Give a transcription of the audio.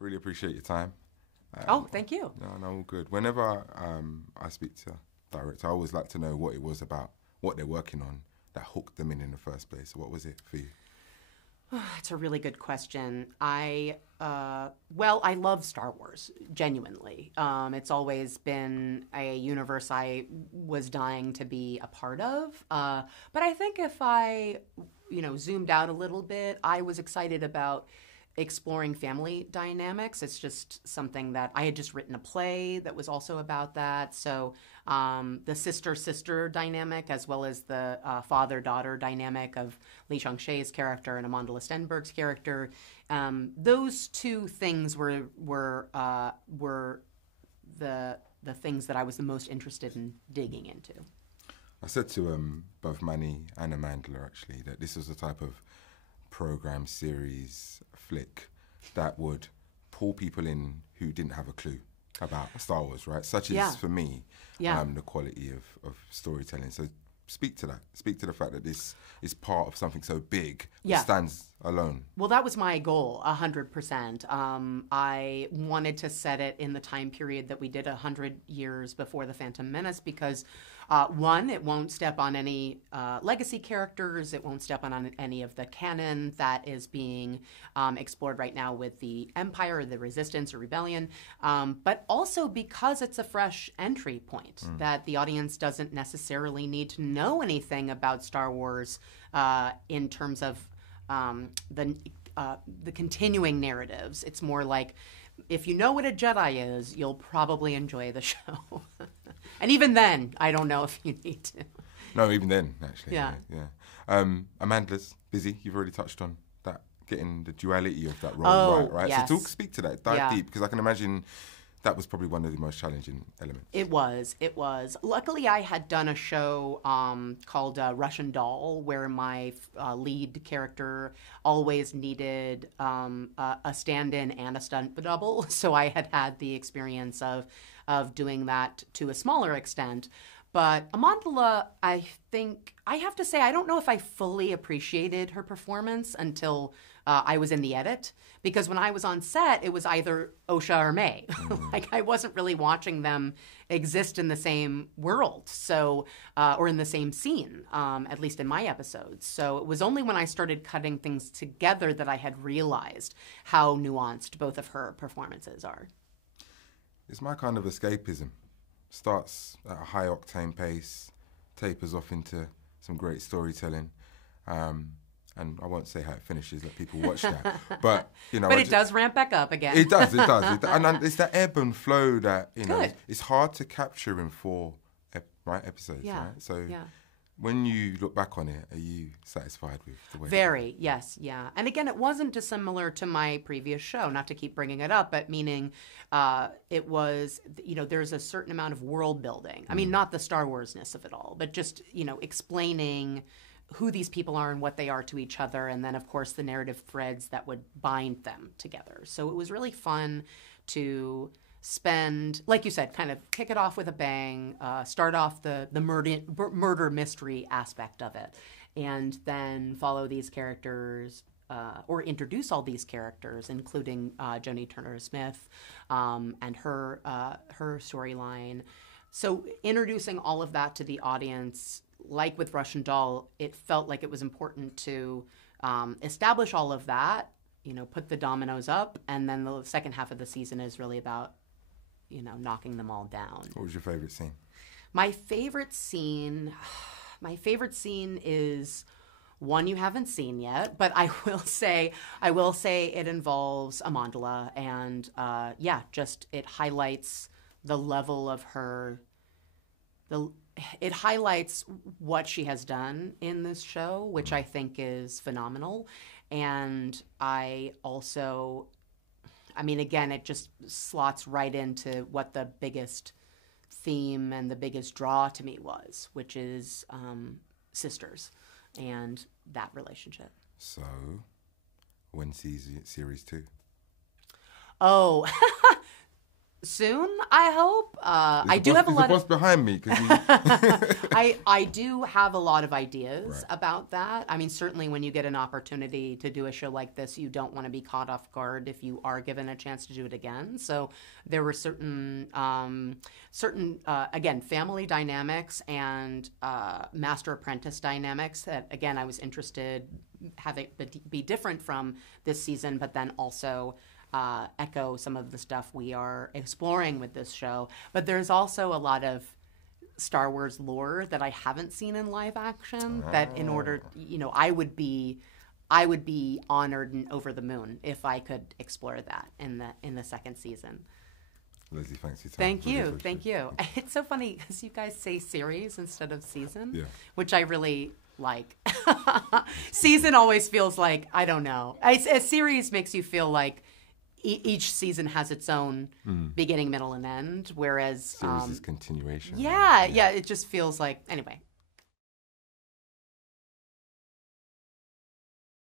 Really appreciate your time. Thank you. No, all good. Whenever I speak to directors, I always like to know what it was about, what they're working on that hooked them in the first place. What was it for you? It's a really good question. I love Star Wars, genuinely. It's always been a universe I was dying to be a part of. But I think if I, zoomed out a little bit, I was excited about exploring family dynamics. It's just something that I had just written a play that was also about that. So the sister-sister dynamic, as well as the father-daughter dynamic of Lee Chung-che's character and Amandla Stenberg's character, those two things were the things that I was the most interested in digging into. I said to both Manny and Amandla, actually, that this was the type of program, series, flick that would pull people in who didn't have a clue about Star Wars, right? Such is, for me, the quality of storytelling. So speak to that. Speak to the fact that this is part of something so big that stands alone. Well, that was my goal, 100%. I wanted to set it in the time period that we did 100 years before The Phantom Menace because, one, it won't step on any legacy characters. It won't step on any of the canon that is being explored right now with the Empire, or the Resistance, or Rebellion. But also because it's a fresh entry point, that the audience doesn't necessarily need to know anything about Star Wars in terms of the continuing narratives. It's more like, if you know what a Jedi is, you'll probably enjoy the show. And even then, I don't know if you need to. No, even then, actually. Yeah. Amandla's busy. You've already touched on that, getting the duality of that role right? Yes. So speak to that, dive deep, because I can imagine that was probably one of the most challenging elements. It was. Luckily, I had done a show called Russian Doll, where my lead character always needed a stand-in and a stunt double. So I had the experience of doing that to a smaller extent. But Amandla, I think, I have to say, I don't know if I fully appreciated her performance until I was in the edit. Because when I was on set, it was either Osha or May. Like, I wasn't really watching them exist in the same world, so or in the same scene, at least in my episodes. So it was only when I started cutting things together that I had realized how nuanced both of her performances are. It's my kind of escapism. Starts at a high octane pace, tapers off into some great storytelling. And I won't say how it finishes, let people watch that. But, But it does ramp back up again. It does. And it's that ebb and flow that, it's hard to capture in 4 episodes, right? So when you look back on it, are you satisfied with the way? Very, yes, yeah. And again, it wasn't dissimilar to my previous show, not to keep bringing it up, but meaning it was, there's a certain amount of world building. I mean, not the Star Wars-ness of it all, but just, explaining who these people are and what they are to each other, and then, of course, the narrative threads that would bind them together. So it was really fun to spend, like you said, kind of kick it off with a bang, start off the murder mystery aspect of it, and then follow these characters, or introduce all these characters, including Joni Turner-Smith and her storyline. So introducing all of that to the audience, like with Russian Doll, it felt like it was important to establish all of that, put the dominoes up, and then the second half of the season is really about, knocking them all down. What was your favorite scene? My favorite scene is one you haven't seen yet, but I will say it involves Amandla, and just it highlights the level of her. It highlights what she has done in this show, which I think is phenomenal. And again, it just slots right into what the biggest theme and the biggest draw to me was, which is sisters and that relationship. So, when series 2? Oh, soon, I hope. I do have a lot of... Is the boss behind me? 'Cause I do have a lot of ideas about that. I mean, certainly when you get an opportunity to do a show like this, you don't want to be caught off guard if you are given a chance to do it again. So there were certain again, family dynamics and master-apprentice dynamics that, again, I was interested having be different from this season, but then also echo some of the stuff we are exploring with this show. But there's also a lot of Star Wars lore that I haven't seen in live action that in order, I would be honored and over the moon if I could explore that in the second season. Leslye, thanks for your time. Thank you. It's so funny because you guys say series instead of season, yeah. which I really like. Season always feels like, I don't know. A series makes you feel like each season has its own beginning, middle, and end, whereas... Series is continuation. Yeah, it just feels like... Anyway,